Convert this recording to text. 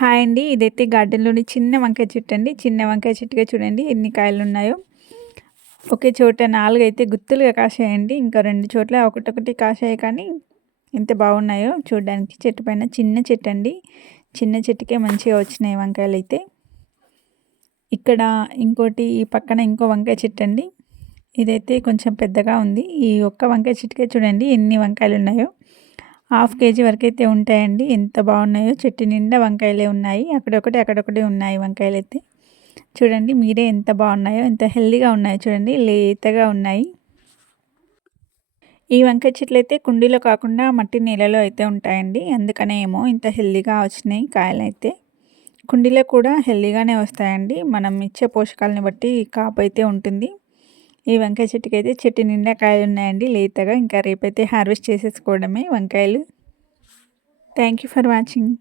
Hi అండి. ఇదైతే గార్డెన్‌లోని చిన్న వంకాయ చెట్టు అండి. చిన్న వంకాయ చెట్టుకే చూడండి ఎన్ని కాయలున్నాయో. ఒకే చోట 4 అయితే గుత్తులుగా కాశాయండి. ఇంకా 2 చోట్ల ఒకటొకటి కాశాయి కానీ ఎంత బాగున్నాయో చూడడానికి. చెట్టు పైన చిన్న చెట్టండి. చిన్న చెట్టుకే మంచిగా వచ్చినాయి వంకాయలైతే. ఇక్కడ ఇంకోటి ఈ పక్కన ఇంకో వంకాయ చెట్టండి. ఇదైతే కొంచెం పెద్దగా ఉంది. ఈ ఒక్క వంకాయ చెట్టుకే చూడండి ఎన్ని వంకాయలున్నాయో. హాఫ్ కేజీ వరకైతే ఉంటాయండి. ఎంత బాగున్నాయో చెట్టు నిండా వంకాయలే ఉన్నాయి. అక్కడొకటి అక్కడొకటి ఉన్నాయి వంకాయలైతే. చూడండి మీరే ఎంత బాగున్నాయో, ఎంత హెల్తీగా ఉన్నాయో చూడండి. లేతగా ఉన్నాయి. ఈ వంకాయ చెట్లయితే కుండీలో కాకుండా మట్టి నేలలో అయితే ఉంటాయండి. అందుకనే ఏమో ఇంత హెల్తీగా వచ్చినాయి కాయలైతే. కుండీలో కూడా హెల్తీగానే వస్తాయండి. మనం ఇచ్చే పోషకాలని బట్టి కాపు అయితే ఉంటుంది. ఈ వంకాయ చెట్టుకైతే చెట్టు నిండా కాయలు ఉన్నాయండి లేతగా. ఇంకా రేపైతే హార్వెస్ట్ చేసేసుకోవడమే వంకాయలు. Thank you for watching.